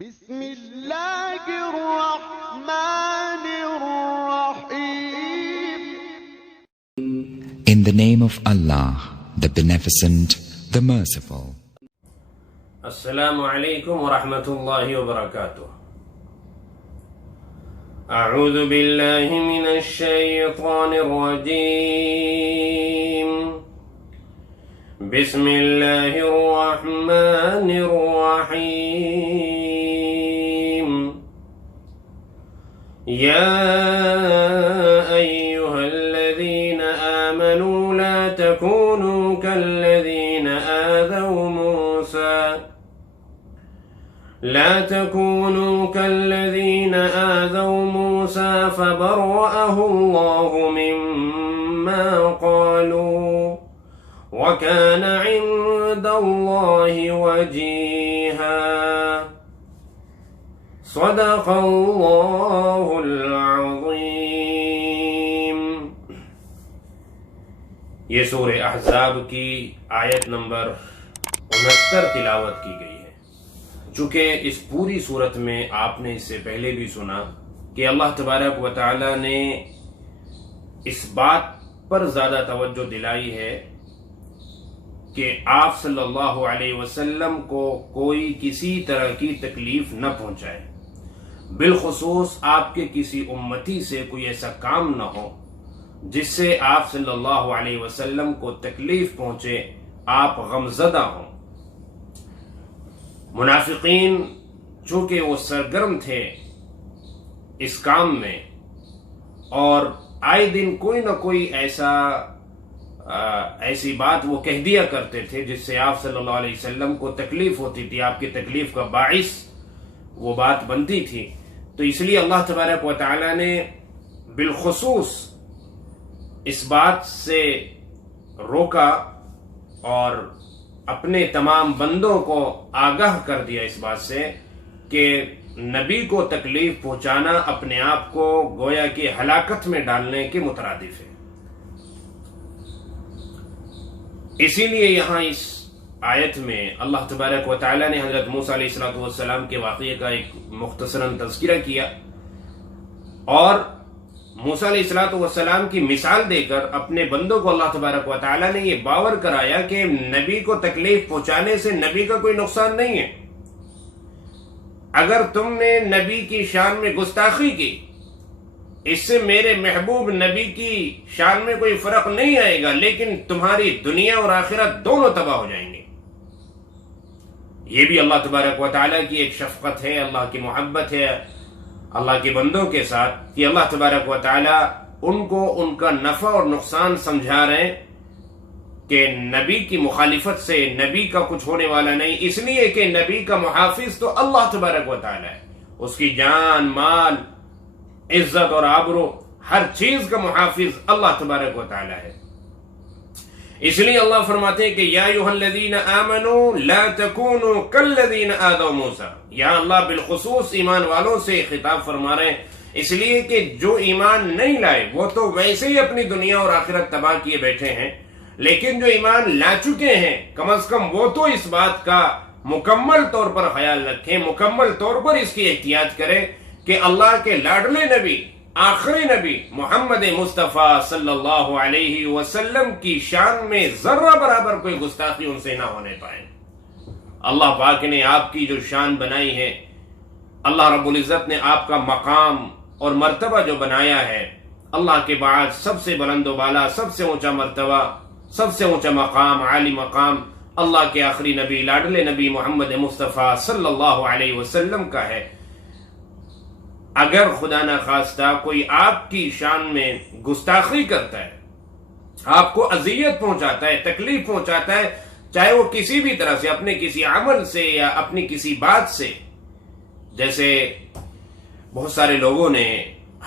بسم اللہ الرحمن الرحیم. In the name of Allah, the Beneficent, the Merciful. السلام علیکم ورحمۃ اللہ وبرکاتہ. اعوذ باللہ من الشیطان الرجیم. بسم اللہ الرحمن الرحیم. یا ایہا الذین آمنوا لا تکونوا کالذین آذوا موسیٰ لا تكونوا كالذين آذوا موسى فبرأه الله مما قالوا وكان عند الله وجيها. صدق الله العظيم. یہ سورہ احزاب کی آیت نمبر 69 تلاوت کی گئی ہے. چونکہ اس پوری صورت میں آپ نے اس سے پہلے بھی سنا کہ اللہ تبارک و تعالی نے اس بات پر زیادہ توجہ دلائی ہے کہ آپ صلی اللہ علیہ وسلم کو کوئی کسی طرح کی تکلیف نہ پہنچائے، بالخصوص آپ کے کسی امتی سے کوئی ایسا کام نہ ہو جس سے آپ صلی اللہ علیہ وسلم کو تکلیف پہنچے، آپ غمزدہ ہوں. منافقین چونکہ وہ سرگرم تھے اس کام میں اور آئے دن کوئی نہ کوئی ایسی بات وہ کہہ دیا کرتے تھے جس سے آپ صلی اللہ علیہ وسلم کو تکلیف ہوتی تھی، آپ کی تکلیف کا باعث وہ بات بنتی تھی. تو اس لیے اللہ تبارک و تعالی نے بالخصوص اس بات سے روکا اور اپنے تمام بندوں کو آگاہ کر دیا اس بات سے کہ نبی کو تکلیف پہنچانا اپنے آپ کو گویا کہ ہلاکت میں ڈالنے کے مترادف ہے. اسی لیے یہاں اس آیت میں اللہ تبارک و تعالی نے حضرت موسیٰ علیہ السلام کے واقعے کا ایک مختصراً تذکرہ کیا اور موسیٰ علیہ السلام کی مثال دے کر اپنے بندوں کو اللہ تبارک و تعالی نے یہ باور کرایا کہ نبی کو تکلیف پہنچانے سے نبی کا کوئی نقصان نہیں ہے. اگر تم نے نبی کی شان میں گستاخی کی، اس سے میرے محبوب نبی کی شان میں کوئی فرق نہیں آئے گا، لیکن تمہاری دنیا اور آخرت دونوں تباہ ہو جائیں گے. یہ بھی اللہ تبارک و تعالی کی ایک شفقت ہے، اللہ کی محبت ہے اللہ کے بندوں کے ساتھ کہ اللہ تبارک و تعالی ان کو ان کا نفع اور نقصان سمجھا رہے ہیں کہ نبی کی مخالفت سے نبی کا کچھ ہونے والا نہیں، اس لیے کہ نبی کا محافظ تو اللہ تبارک و تعالی ہے. اس کی جان، مال، عزت اور آبرو، ہر چیز کا محافظ اللہ تبارک و تعالی ہے. اس لیے اللہ فرماتے ہیں کہ یا ایھا الذین آمنوا لا تکونوا کالذین آذوا موسیٰ. یا اللہ بالخصوص ایمان والوں سے خطاب فرما رہے ہیں، اس لیے کہ جو ایمان نہیں لائے وہ تو ویسے ہی اپنی دنیا اور آخرت تباہ کیے بیٹھے ہیں، لیکن جو ایمان لا چکے ہیں کم از کم وہ تو اس بات کا مکمل طور پر خیال رکھیں، مکمل طور پر اس کی احتیاط کریں کہ اللہ کے لاڈلے نبی، آخری نبی محمد مصطفیٰ صلی اللہ علیہ وسلم کی شان میں ذرہ برابر کوئی گستاخی ان سے نہ ہونے پائے. اللہ پاک نے آپ کی جو شان بنائی ہے، اللہ رب العزت نے آپ کا مقام اور مرتبہ جو بنایا ہے، اللہ کے بعد سب سے بلند و بالا، سب سے اونچا مرتبہ، سب سے اونچا مقام، عالی مقام اللہ کے آخری نبی، لاڈلے نبی محمد مصطفیٰ صلی اللہ علیہ وسلم کا ہے. اگر خدا نہ خواستہ کوئی آپ کی شان میں گستاخی کرتا ہے، آپ کو اذیت پہنچاتا ہے، تکلیف پہنچاتا ہے، چاہے وہ کسی بھی طرح سے، اپنے کسی عمل سے یا اپنی کسی بات سے، جیسے بہت سارے لوگوں نے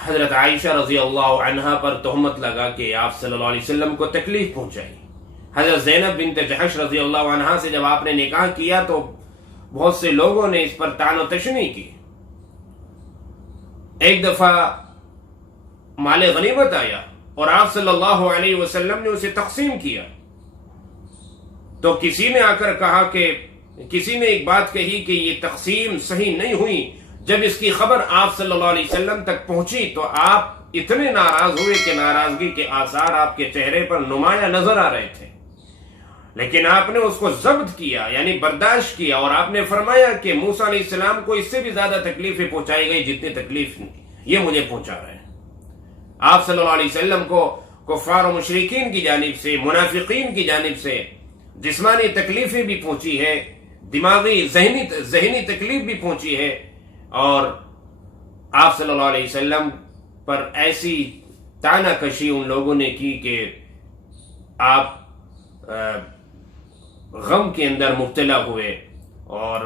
حضرت عائشہ رضی اللہ عنہا پر تہمت لگا کہ آپ صلی اللہ علیہ وسلم کو تکلیف پہنچائی. حضرت زینب بنت جحش رضی اللہ عنہا سے جب آپ نے نکاح کیا تو بہت سے لوگوں نے اس پر طعن و تشنیع کی. ایک دفعہ مال غنیمت آیا اور آپ صلی اللہ علیہ وسلم نے اسے تقسیم کیا تو کسی نے آ کر کہا کہ کسی نے ایک بات کہی کہ یہ تقسیم صحیح نہیں ہوئی، جب اس کی خبر آپ صلی اللہ علیہ وسلم تک پہنچی تو آپ اتنے ناراض ہوئے کہ ناراضگی کے آثار آپ کے چہرے پر نمایاں نظر آ رہے تھے، لیکن آپ نے اس کو ضبط کیا، یعنی برداشت کیا، اور آپ نے فرمایا کہ موسیٰ علیہ السلام کو اس سے بھی زیادہ تکلیفیں پہنچائی گئی جتنی تکلیف یہ مجھے پہنچا رہے ہیں۔ آپ صلی اللہ علیہ وسلم کو کفار و مشرکین کی جانب سے، منافقین کی جانب سے جسمانی تکلیفیں بھی پہنچی ہے، دماغی ذہنی تکلیف بھی پہنچی ہے، اور آپ صلی اللہ علیہ وسلم پر ایسی طعنہ کشی ان لوگوں نے کی کہ آپ غم کے اندر مبتلا ہوئے، اور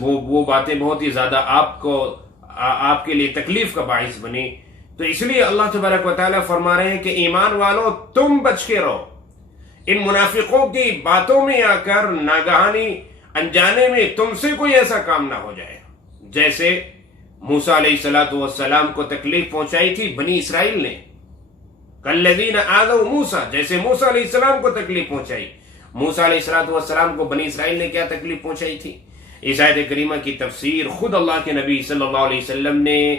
وہ باتیں بہت ہی زیادہ آپ کے لیے تکلیف کا باعث بنی۔ تو اس لیے اللہ تبارک و تعالیٰ فرما رہے ہیں کہ ایمان والو تم بچ کے رہو، ان منافقوں کی باتوں میں آ کر ناگہانی انجانے میں تم سے کوئی ایسا کام نہ ہو جائے جیسے موسیٰ علیہ السلام کو تکلیف پہنچائی تھی بنی اسرائیل نے، کالذین آذوا موسیٰ، جیسے موسیٰ علیہ السلام کو تکلیف پہنچائی۔ موسیٰ علیہ السلام کو بنی اسرائیل نے کیا تکلیف پہنچائی تھی؟ اس آیت کریمہ کی تفسیر خود اللہ کے نبی صلی اللہ علیہ وسلم نے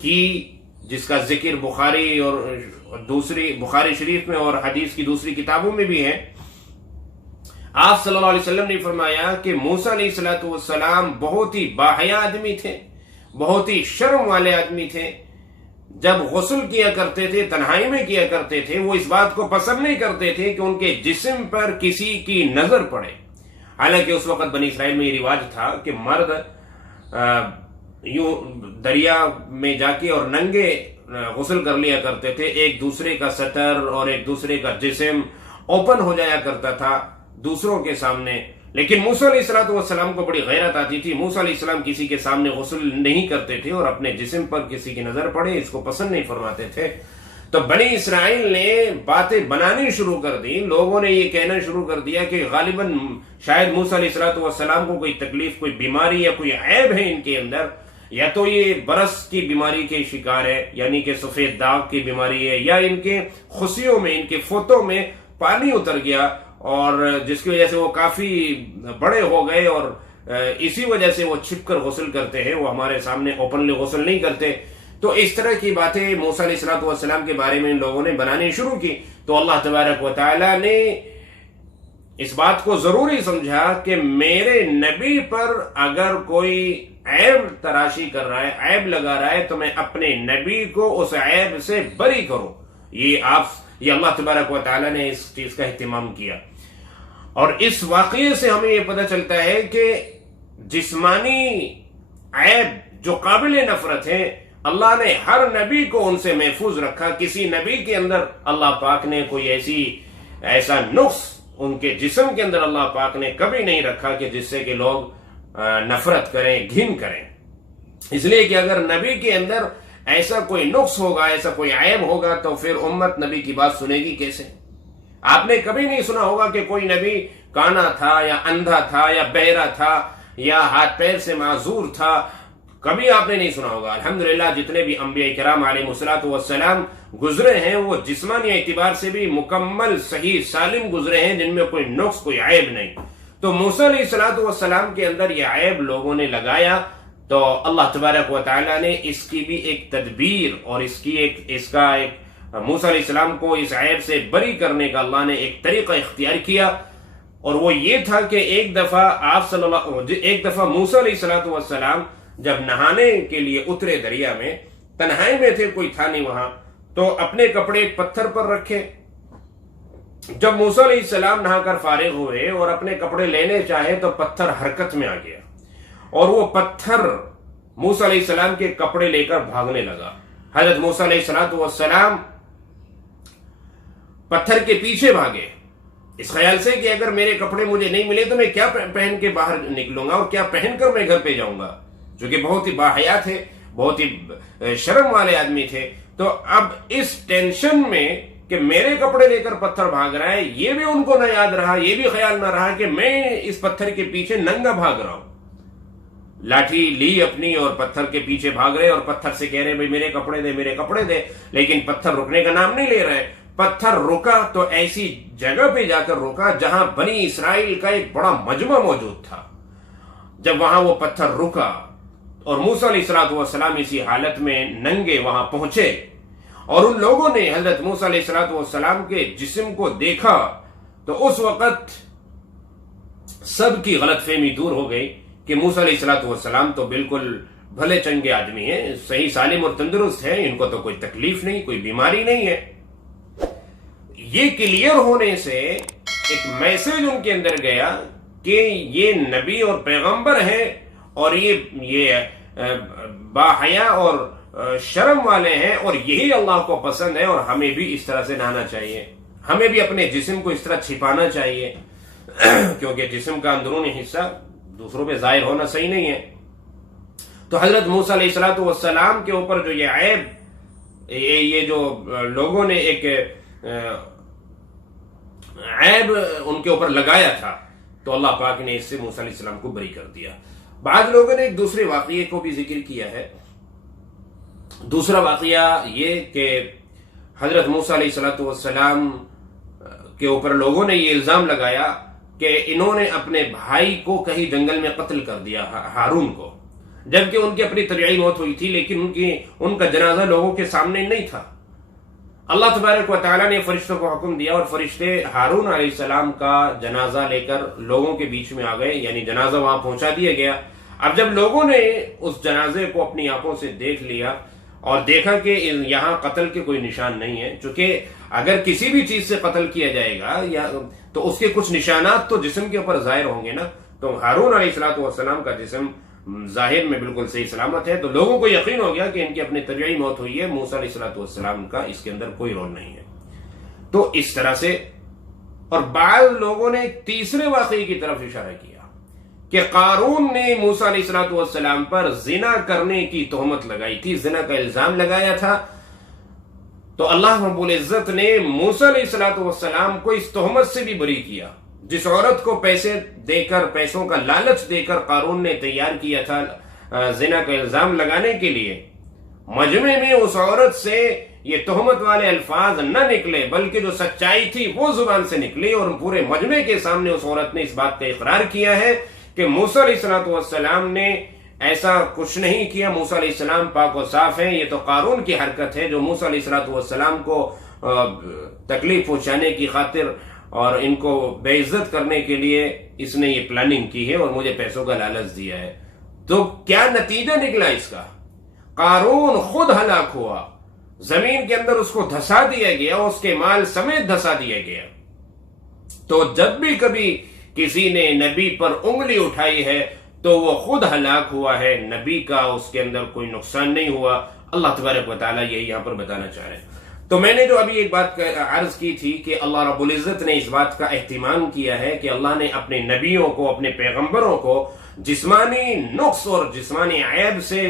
کی، جس کا ذکر بخاری اور بخاری شریف میں اور حدیث کی دوسری کتابوں میں بھی ہے۔ آپ صلی اللہ علیہ وسلم نے فرمایا کہ موسیٰ علیہ السلام بہت ہی باحیا آدمی تھے، بہت ہی شرم والے آدمی تھے۔ جب غسل کیا کرتے تھے، تنہائی میں کیا کرتے تھے، وہ اس بات کو پسند نہیں کرتے تھے کہ ان کے جسم پر کسی کی نظر پڑے۔ حالانکہ اس وقت بنی اسرائیل میں یہ رواج تھا کہ مرد یوں دریا میں جا کے اور ننگے غسل کر لیا کرتے تھے، ایک دوسرے کا سطر اور ایک دوسرے کا جسم اوپن ہو جایا کرتا تھا دوسروں کے سامنے۔ لیکن موسیٰ علیہ السلام کو بڑی غیرت آتی تھی، موسیٰ علیہ السلام کسی کے سامنے غسل نہیں کرتے تھے اور اپنے جسم پر کسی کی نظر پڑے اس کو پسند نہیں فرماتے تھے۔ تو بنی اسرائیل نے باتیں بنانی شروع کر دی، لوگوں نے یہ کہنا شروع کر دیا کہ غالباً شاید موسیٰ علیہ السلام کو کوئی تکلیف، کوئی بیماری یا کوئی عیب ہے ان کے اندر، یا تو یہ برس کی بیماری کے شکار ہے، یعنی کہ سفید داغ کی بیماری ہے، یا ان کے خصیوں میں، ان کے فوتوں میں پانی اتر گیا اور جس کی وجہ سے وہ کافی بڑے ہو گئے، اور اسی وجہ سے وہ چھپ کر غسل کرتے ہیں، وہ ہمارے سامنے اوپنلی غسل نہیں کرتے۔ تو اس طرح کی باتیں موسیٰ علیہ السلام کے بارے میں ان لوگوں نے بنانی شروع کی۔ تو اللہ تبارک و تعالی نے اس بات کو ضروری سمجھا کہ میرے نبی پر اگر کوئی عیب تراشی کر رہا ہے، عیب لگا رہا ہے، تو میں اپنے نبی کو اس عیب سے بری کروں۔ یہ اللہ تبارک و تعالی نے اس چیز کا اہتمام کیا۔ اور اس واقعے سے ہمیں یہ پتہ چلتا ہے کہ جسمانی عیب جو قابل نفرت ہیں، اللہ نے ہر نبی کو ان سے محفوظ رکھا۔ کسی نبی کے اندر اللہ پاک نے کوئی ایسا نقص ان کے جسم کے اندر اللہ پاک نے کبھی نہیں رکھا کہ جس سے کہ لوگ نفرت کریں، گھن کریں۔ اس لیے کہ اگر نبی کے اندر ایسا کوئی نقص ہوگا، ایسا کوئی عیب ہوگا، تو پھر امت نبی کی بات سنے گی کیسے؟ آپ نے کبھی نہیں سنا ہوگا کہ کوئی نبی کانا تھا یا اندھا تھا یا بہرا تھا یا ہاتھ پیر سے معذور تھا، کبھی آپ نے نہیں سنا ہوگا۔ الحمدللہ جتنے بھی انبیاء کرام علیہ السلام گزرے ہیں وہ جسمانی اعتبار سے بھی مکمل صحیح سالم گزرے ہیں، جن میں کوئی نقص، کوئی عیب نہیں۔ تو موسیٰ علیہ السلام کے اندر یہ عیب لوگوں نے لگایا، تو اللہ تبارک و تعالیٰ نے اس کی بھی ایک تدبیر اور اس کا موسیٰ علیہ السلام کو اس عیب سے بری کرنے کا اللہ نے ایک طریقہ اختیار کیا، اور وہ یہ تھا کہ ایک دفعہ موسیٰ علیہ السلام جب نہانے کے لیے اترے دریا میں، تنہائی میں تھے، کوئی تھا نہیں وہاں، تو اپنے کپڑے ایک پتھر پر رکھے۔ جب موسیٰ علیہ السلام نہا کر فارغ ہوئے اور اپنے کپڑے لینے چاہے تو پتھر حرکت میں آ گیا، اور وہ پتھر موسیٰ علیہ السلام کے کپڑے لے کر بھاگنے لگا۔ حضرت موسیٰ علیہ السلام پتھر کے پیچھے بھاگے، اس خیال سے کہ اگر میرے کپڑے مجھے نہیں ملے تو میں کیا پہن کے باہر نکلوں گا اور کیا پہن کر میں گھر پہ جاؤں گا، جو کہ بہت ہی باحیا تھے، بہت ہی شرم والے آدمی تھے۔ تو اب اس ٹینشن میں کہ میرے کپڑے لے کر پتھر بھاگ رہا ہے، یہ بھی ان کو نہ یاد رہا، یہ بھی خیال نہ رہا کہ میں اس پتھر کے پیچھے ننگا بھاگ رہا ہوں۔ لاٹھی لی اپنی اور پتھر کے پیچھے بھاگ رہے، اور پتھر سے کہہ رہے بھائی میرے کپڑے دے، میرے کپڑے دے، لیکن پتھر رکنے کا نام نہیں لے رہے۔ پتھر رکا تو ایسی جگہ پہ جا کر رکا جہاں بنی اسرائیل کا ایک بڑا مجمع موجود تھا. جب وہاں وہ پتھر رکا اور موسیٰ علیہ السلام اسی حالت میں ننگے وہاں پہنچے اور ان لوگوں نے حضرت موسیٰ علیہ السلام کے جسم کو دیکھا تو اس وقت سب کی غلط فہمی دور ہو گئی کہ موسیٰ علیہ السلام تو بالکل بھلے چنگے آدمی ہیں، صحیح سالم اور تندرست ہیں، ان کو تو کوئی تکلیف نہیں، کوئی بیماری نہیں ہے. یہ کلیئر ہونے سے ایک میسج ان کے اندر گیا کہ یہ نبی اور پیغمبر ہیں اور یہ باحیا اور شرم والے ہیں اور یہی اللہ کو پسند ہے، اور ہمیں بھی اس طرح سے نہانا چاہیے، ہمیں بھی اپنے جسم کو اس طرح چھپانا چاہیے کیونکہ جسم کا اندرونی حصہ دوسروں پہ ظاہر ہونا صحیح نہیں ہے. تو حضرت موسیٰ علیہ السلام کے اوپر جو یہ عیب، یہ جو لوگوں نے ایک عیب ان کے اوپر لگایا تھا، تو اللہ پاک نے اس سے موسیٰ علیہ السلام کو بری کر دیا. بعض لوگوں نے ایک دوسرے واقعے کو بھی ذکر کیا ہے. دوسرا واقعہ یہ کہ حضرت موسیٰ علیہ السلام کے اوپر لوگوں نے یہ الزام لگایا کہ انہوں نے اپنے بھائی کو کہیں جنگل میں قتل کر دیا، ہارون کو، جبکہ ان کی اپنی طبیعی موت ہوئی تھی، لیکن ان کا جنازہ لوگوں کے سامنے نہیں تھا. اللہ تبارک و تعالیٰ نے فرشتوں کو حکم دیا اور فرشتے ہارون علیہ السلام کا جنازہ لے کر لوگوں کے بیچ میں آ گئے، یعنی جنازہ وہاں پہنچا دیا گیا. اب جب لوگوں نے اس جنازے کو اپنی آنکھوں سے دیکھ لیا اور دیکھا کہ یہاں قتل کے کوئی نشان نہیں ہے، چونکہ اگر کسی بھی چیز سے قتل کیا جائے گا تو اس کے کچھ نشانات تو جسم کے اوپر ظاہر ہوں گے نا. تو ہارون علیہ السلام کا جسم ظاہر میں بالکل صحیح سلامت ہے، تو لوگوں کو یقین ہو گیا کہ ان کی اپنی طبیعی موت ہوئی ہے، موسیٰ علیہ السلام کا اس کے اندر کوئی رول نہیں ہے. تو اس طرح سے، اور بعض لوگوں نے تیسرے واقعے کی طرف اشارہ کیا کہ قارون نے موسیٰ علیہ السلام پر زنا کرنے کی تہمت لگائی تھی، زنا کا الزام لگایا تھا. تو اللہ رب العزت نے موسیٰ علیہ السلام کو اس تہمت سے بھی بری کیا. جس عورت کو پیسے دے کر، پیسوں کا لالچ دے کر قارون نے تیار کیا تھا زنا کا الزام لگانے کے لیے، مجمع میں اس عورت سے یہ تہمت والے الفاظ نہ نکلے بلکہ جو سچائی تھی وہ زبان سے نکلی، اور پورے مجمع کے سامنے اس عورت نے اس بات کا اقرار کیا ہے کہ موسیٰ علیہ السلام نے ایسا کچھ نہیں کیا، موسیٰ علیہ السلام پاک و صاف ہیں، یہ تو قارون کی حرکت ہے جو موسیٰ علیہ السلام کو تکلیف پہنچانے کی خاطر اور ان کو بے عزت کرنے کے لیے اس نے یہ پلاننگ کی ہے اور مجھے پیسوں کا لالچ دیا ہے. تو کیا نتیجہ نکلا اس کا؟ قارون خود ہلاک ہوا، زمین کے اندر اس کو دھسا دیا گیا، اس کے مال سمیت دھسا دیا گیا. تو جب بھی کبھی کسی نے نبی پر انگلی اٹھائی ہے تو وہ خود ہلاک ہوا ہے، نبی کا اس کے اندر کوئی نقصان نہیں ہوا. اللہ تبارک و تعالیٰ یہ یہاں پر بتانا چاہ رہے ہیں. تو میں نے جو ابھی ایک بات عرض کی تھی کہ اللہ رب العزت نے اس بات کا اہتمام کیا ہے کہ اللہ نے اپنے نبیوں کو، اپنے پیغمبروں کو جسمانی نقص اور جسمانی عیب سے،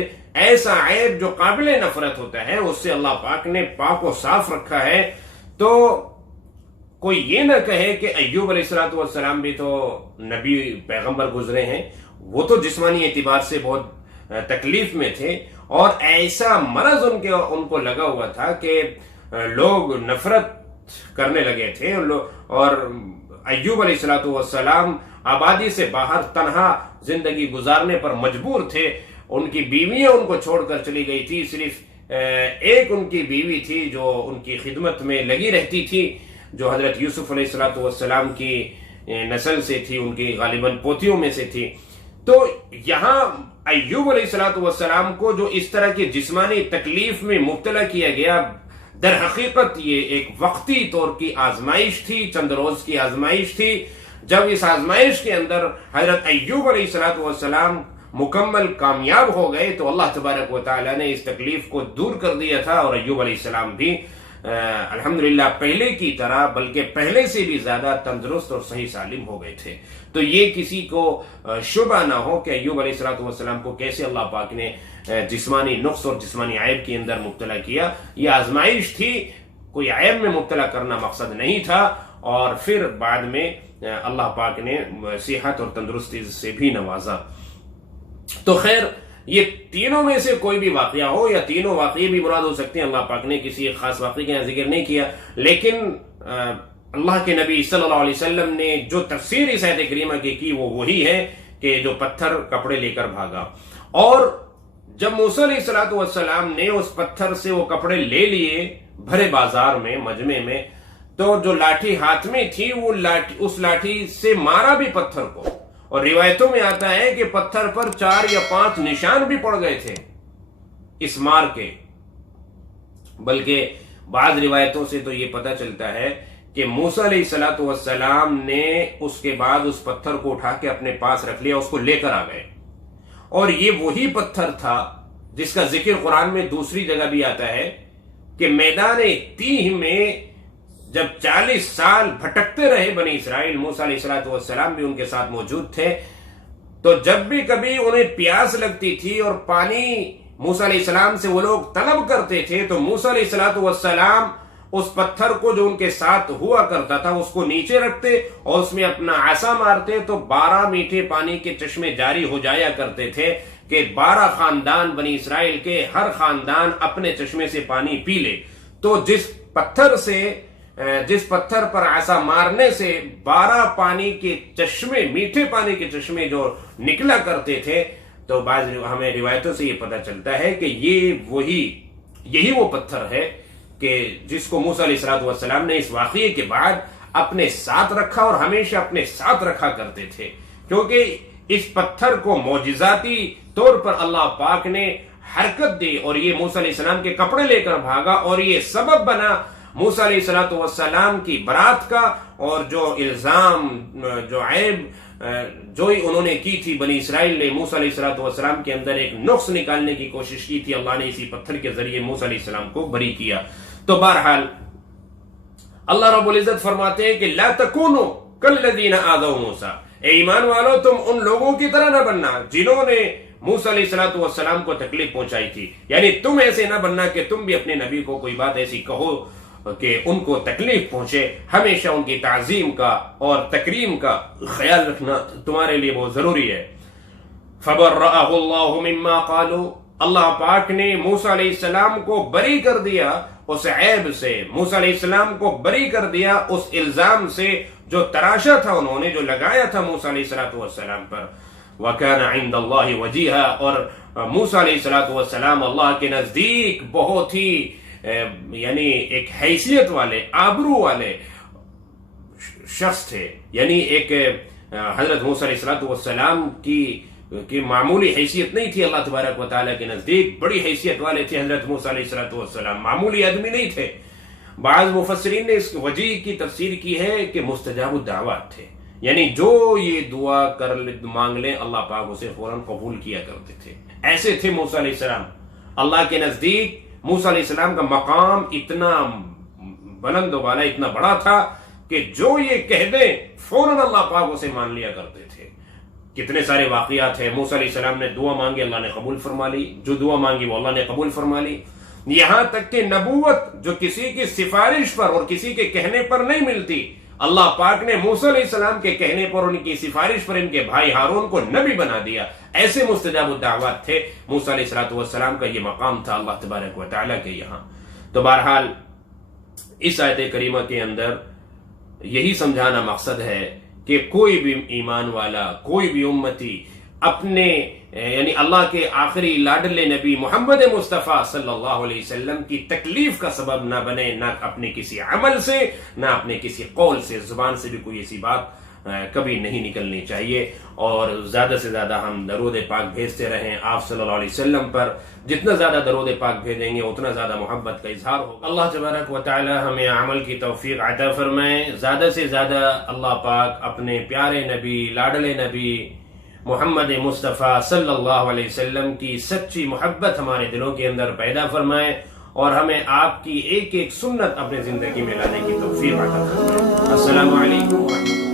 ایسا عیب جو قابل نفرت ہوتا ہے، اس سے اللہ پاک نے پاک و صاف رکھا ہے. تو کوئی یہ نہ کہے کہ ایوب علیہ السلام بھی تو نبی پیغمبر گزرے ہیں، وہ تو جسمانی اعتبار سے بہت تکلیف میں تھے اور ایسا مرض ان کو لگا ہوا تھا کہ لوگ نفرت کرنے لگے تھے. اور ایوب علیہ السلام آبادی سے باہر تنہا زندگی گزارنے پر مجبور تھے. ان کی بیویاں ان کو چھوڑ کر چلی گئی تھی، صرف ایک ان کی بیوی تھی جو ان کی خدمت میں لگی رہتی تھی، جو حضرت یوسف علیہ السلام کی نسل سے تھی، ان کی غالباً پوتیوں میں سے تھی. تو یہاں ایوب علیہ السلام کو جو اس طرح کی جسمانی تکلیف میں مبتلا کیا گیا، در حقیقت یہ ایک وقتی طور کی آزمائش تھی، چند روز کی آزمائش تھی. جب اس آزمائش کے اندر حضرت ایوب علیہ السلام مکمل کامیاب ہو گئے تو اللہ تبارک و تعالیٰ نے اس تکلیف کو دور کر دیا تھا، اور ایوب علیہ السلام بھی الحمدللہ پہلے کی طرح بلکہ پہلے سے بھی زیادہ تندرست اور صحیح سالم ہو گئے تھے. تو یہ کسی کو شبہ نہ ہو کہ ایوب علیہ السلام کو کیسے اللہ پاک نے جسمانی نقص اور جسمانی عیب کے اندر مبتلا کیا. یہ آزمائش تھی، کوئی عیب میں مبتلا کرنا مقصد نہیں تھا. اور پھر بعد میں اللہ پاک نے صحت اور تندرستی سے بھی نوازا. تو خیر، یہ تینوں میں سے کوئی بھی واقعہ ہو یا تینوں واقعے بھی مراد ہو سکتے ہیں. اللہ پاک نے کسی ایک خاص واقعے کا ذکر نہیں کیا، لیکن اللہ کے نبی صلی اللہ علیہ وسلم نے جو تفسیر اس آیت کریمہ کی وہ وہی ہے کہ جو پتھر کپڑے لے کر بھاگا. اور جب موسیٰ علیہ الصلوۃ والسلام نے اس پتھر سے وہ کپڑے لے لیے بھرے بازار میں، مجمع میں، تو جو لاٹھی ہاتھ میں تھی وہ اس لاٹھی سے مارا بھی پتھر کو، اور روایتوں میں آتا ہے کہ پتھر پر 4 یا 5 نشان بھی پڑ گئے تھے اس مار کے. بلکہ بعض روایتوں سے تو یہ پتہ چلتا ہے کہ موسیٰ علیہ الصلوۃ والسلام نے اس کے بعد اس پتھر کو اٹھا کے اپنے پاس رکھ لیا، اس کو لے کر آ گئے. اور یہ وہی پتھر تھا جس کا ذکر قرآن میں دوسری جگہ بھی آتا ہے کہ میدان تیہ میں جب 40 سال بھٹکتے رہے بنی اسرائیل، موسیٰ علیہ الصلوۃ والسلام بھی ان کے ساتھ موجود تھے، تو جب بھی کبھی انہیں پیاس لگتی تھی اور پانی موسیٰ علیہ السلام سے وہ لوگ طلب کرتے تھے، تو موسیٰ علیہ الصلوۃ والسلام اس پتھر کو جو ان کے ساتھ ہوا کرتا تھا اس کو نیچے رکھتے اور اس میں اپنا عصا مارتے تو 12 میٹھے پانی کے چشمے جاری ہو جایا کرتے تھے کہ 12 خاندان بنی اسرائیل کے ہر خاندان اپنے چشمے سے پانی پی لے. تو جس پتھر پر عصا مارنے سے 12 پانی کے چشمے، میٹھے پانی کے چشمے جو نکلا کرتے تھے، تو بعض ہمیں روایتوں سے یہ پتہ چلتا ہے کہ یہی وہ پتھر ہے کہ جس کو موسیٰ علیہ الصلوۃ والسلام نے اس واقعے کے بعد اپنے ساتھ رکھا اور ہمیشہ اپنے ساتھ رکھا کرتے تھے، کیونکہ اس پتھر کو معجزاتی طور پر اللہ پاک نے حرکت دی اور یہ موسیٰ علیہ السلام کے کپڑے لے کر بھاگا، اور یہ سبب بنا موسیٰ علیہ الصلوۃ والسلام کی برات کا. اور جو الزام، جو عیب جو انہوں نے کی تھی بنی اسرائیل نے موسیٰ علیہ الصلوۃ والسلام کے اندر ایک نقص نکالنے کی کوشش کی تھی، اللہ نے اسی پتھر کے ذریعے موسیٰ علیہ السلام کو بری کیا. تو بہرحال اللہ رب العزت فرماتے ہیں کہ لا تکونوا کالذین آذوا موسیٰ، اے ایمان والو تم ان لوگوں کی طرح نہ بننا جنہوں نے موسیٰ علیہ الصلوۃ والسلام کو تکلیف پہنچائی تھی. یعنی تم ایسے نہ بننا کہ تم بھی اپنے نبی کو کوئی بات ایسی کہو کہ ان کو تکلیف پہنچے. ہمیشہ ان کی تعظیم کا اور تکریم کا خیال رکھنا تمہارے لیے بہت ضروری ہے. فَبَرَّأَهُ اللَّهُ مِمَّا قَالُوا، اللہ پاک نے موسیٰ علیہ السلام کو بری کر دیا اس عیب سے، موسیٰ علیہ السلام کو بری کر دیا اس الزام سے جو تراشا تھا انہوں نے، جو لگایا تھا موسیٰ علیہ السلام پر. وَكَانَ عِنْدَ اللَّهِ وَجِيهًا، اور موسیٰ علیہ السلام اللہ کے نزدیک بہت ہی یعنی ایک حیثیت والے، آبرو والے شخص تھے. یعنی ایک حضرت موسیٰ علیہ السلام کی معمولی حیثیت نہیں تھی، اللہ تبارک و تعالیٰ کے نزدیک بڑی حیثیت والے تھے حضرت موسیٰ علیہ السلام، معمولی آدمی نہیں تھے. بعض مفسرین نے اس وجہ کی تفسیر کی ہے کہ مستجاب الدعوات تھے، یعنی جو یہ دعا مانگ لیں اللہ پاک اسے فوراً قبول کیا کرتے تھے. ایسے تھے موسیٰ علیہ السلام. اللہ کے نزدیک موسیٰ علیہ السلام کا مقام اتنا بلند و بالا، اتنا بڑا تھا کہ جو یہ کہہ دیں فوراً اللہ پاک اسے مان لیا کرتے تھے. کتنے سارے واقعات ہیں. موسیٰ علیہ السلام نے دعا مانگی، اللہ نے قبول فرما لی، جو دعا مانگی وہ اللہ نے قبول فرما لی. یہاں تک کہ نبوت جو کسی کی سفارش پر اور کسی کے کہنے پر نہیں ملتی، اللہ پاک نے موسیٰ علیہ السلام کے کہنے پر، ان کی سفارش پر ان کے بھائی ہارون کو نبی بنا دیا. ایسے مستجاب الدعوات تھے. موسیٰ علیہ السلام کا یہ مقام تھا اللہ تبارک و تعالیٰ کے یہاں. تو بہرحال اس آیت کریمہ کے اندر یہی سمجھانا مقصد ہے کہ کوئی بھی ایمان والا، کوئی بھی امتی اپنے یعنی اللہ کے آخری لاڈلے نبی محمد مصطفیٰ صلی اللہ علیہ وسلم کی تکلیف کا سبب نہ بنے، نہ اپنے کسی عمل سے، نہ اپنے کسی قول سے. زبان سے بھی کوئی ایسی بات کبھی نہیں نکلنی چاہیے. اور زیادہ سے زیادہ ہم درود پاک بھیجتے رہیں آپ صلی اللہ علیہ وسلم پر. جتنا زیادہ درود پاک بھیجیں گے اتنا زیادہ محبت کا اظہار ہوگا. اللہ تبارک و تعالی ہمیں عمل کی توفیق عطا فرمائے. زیادہ سے زیادہ اللہ پاک اپنے پیارے نبی، لاڈلے نبی محمد مصطفیٰ صلی اللہ علیہ وسلم کی سچی محبت ہمارے دلوں کے اندر پیدا فرمائے اور ہمیں آپ کی ایک ایک سنت اپنے زندگی میں لانے کی توفیق عطا فرمائے. السلام علیکم ورحمۃ اللہ.